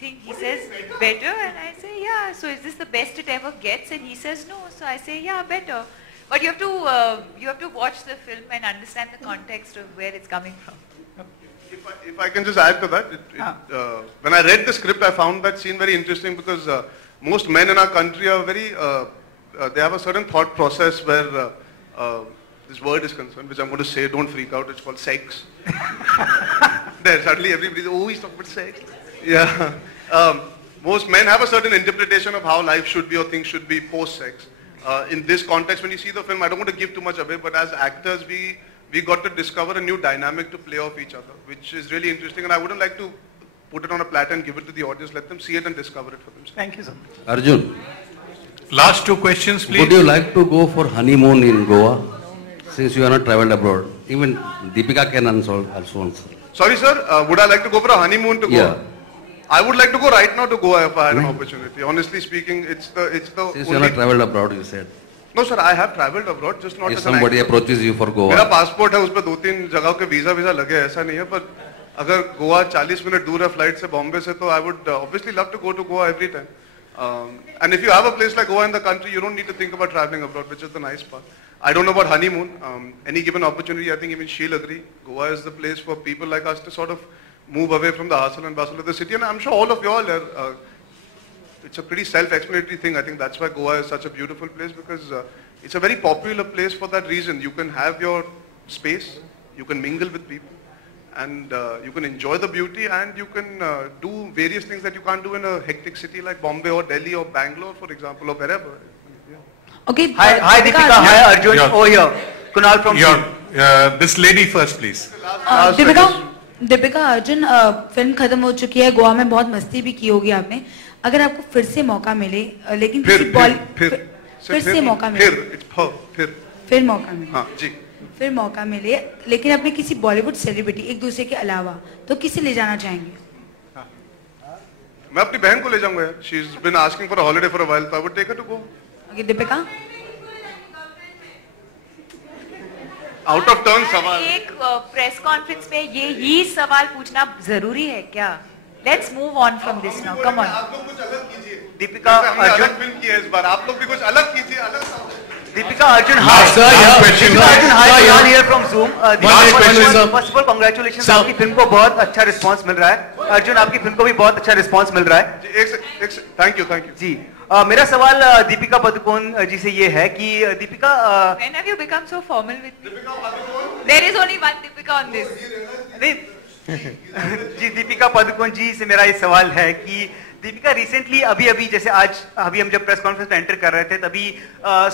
think he says better, and I say yeah. So is this the best it ever gets? And he says no. So I say yeah, better. But you have to watch the film and understand the context of where it's coming from. If I can just add to that, when I read the script, I found that scene very interesting because most men in our country are very, they have a certain thought process where this word is concerned, which I'm going to say, don't freak out, it's called sex. There, suddenly everybody's, oh, he's talking about sex. Yeah. Most men have a certain interpretation of how life should be or things should be post-sex. In this context, when you see the film, I don't want to give too much away, but as actors, we got to discover a new dynamic to play off each other, which is really interesting, and I wouldn't like to put it on a platter and give it to the audience. Let them see it and discover it for themselves. Thank you so much. Arjun, last two questions, please. would you like to go for honeymoon in Goa, since you are not traveled abroad? Even Deepika can also answer. Sorry, sir. Would I like to go for a honeymoon to Goa? Yeah. I would like to go right now to Goa if I had an opportunity. Honestly speaking, it's the Since you are not traveled abroad, you said. No, sir. I have traveled abroad, just not If as an somebody actor. approaches you for Goa. मेरा passport है, उसपे 2-3 जगहों के visa लगे, ऐसा नहीं है, पर अगर गोवा 40 मिनट दूर है फ्लाइट से बॉम्बे से, तो I would obviously love to go to Goa every time. And if you have a place like Goa in the country, you don't need to think about traveling abroad, which is the nice part. I don't know about honeymoon. Any given opportunity, I think even she'll agree. Goa is the place for people like us to sort of move away from the hustle and bustle of the city, and I'm sure all of you all are. It's a pretty self-explanatory thing. I think that's why Goa is such a beautiful place, because it's a very popular place for that reason. You can have your space, you can mingle with people, and you can enjoy the beauty, and you can do various things that you can't do in a hectic city like Bombay or Delhi or Bangalore, for example, or wherever. Yeah. Okay. Hi Deepika. Hi Arjun. Yeah. Over here. Kunal from This lady first, please. Deepika Arjun film खत्म हो चुकी है, गोवा में बहुत मस्ती भी की होगी आपने. अगर आपको फिर से मौका मिले, लेकिन फिर मौका मिले, लेकिन अपने किसी बॉलीवुड सेलिब्रिटी एक दूसरे के अलावा, तो किसे ले जाना चाहेंगे? मैं अपनी बहन को ले जाऊंगा. She's been asking for a holiday for a while, so I would take her to go. Okay, Deepika. Out of turn सवाल. एक प्रेस कॉन्फ्रेंस में ये ही सवाल पूछना जरूरी है क्या? Let's move on from this now. Come on. आप लोग कुछ अलग कीजिए. Dipika Arjun फिल्म की है इस बार. आप लोग भी कुछ अलग कीजिए. अलग सवाल. Deepika Arjun, hi. Deepika Arjun, hi. Kunal here from Zoom. First of all, congratulations. आपकी फिल्म को बहुत अच्छा रिस्पांस मिल रहा है. अर्जुन, आपकी फिल्म को भी बहुत अच्छा रिस्पांस मिल रहा है. Thank you. जी. मेरा सवाल दीपिका पादुकोण जी से ये है कि Deepika, When have you become so formal with me? There is only one Deepika on this. जी, दीपिका पादुकोण जी से मेरा ये सवाल है कि दीपिका रिसेंटली अभी जैसे आज अभी हम जब प्रेस कॉन्फ्रेंस में एंटर कर रहे थे, तभी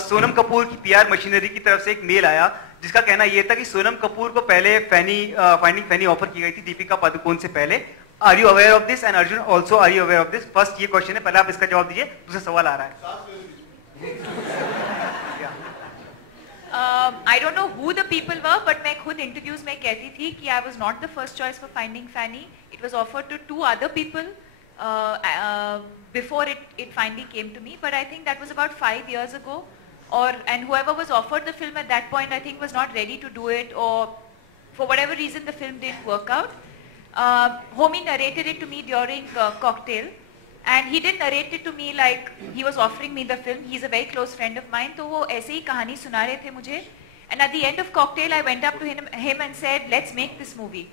सोनम कपूर की पीआर मशीनरी की तरफ से एक मेल आया जिसका कहना ये था कि सोनम कपूर को पहले फाइंडिंग फैनी ऑफर की गई थी दीपिका पादुकोण से पहले. Are you aware of this? And Arjun also are you aware of this? First ये क्वेश्चन है, पहले आप इसका जवाब दीजिए, दूसरा सवाल आ रहा है. I don't know who the people were, but मैं खुद इंटरव्यूज में कहती थी कि I was not the first choice for Finding Fanny. It was offered to 2 other people before it finally came to me. But I think that was about 5 years ago. And whoever was offered the film at that point, I think, was not ready to do it, or for whatever reason the film didn't work out. Homie narrated it to me during Cocktail. And he didn't narrate it to me like he was offering me the film. He's a very close friend of mine. तो वो ऐसे ही कहानी सुना रहे थे मुझे. And at the end of Cocktail, I went up to him and said, "Let's make this movie."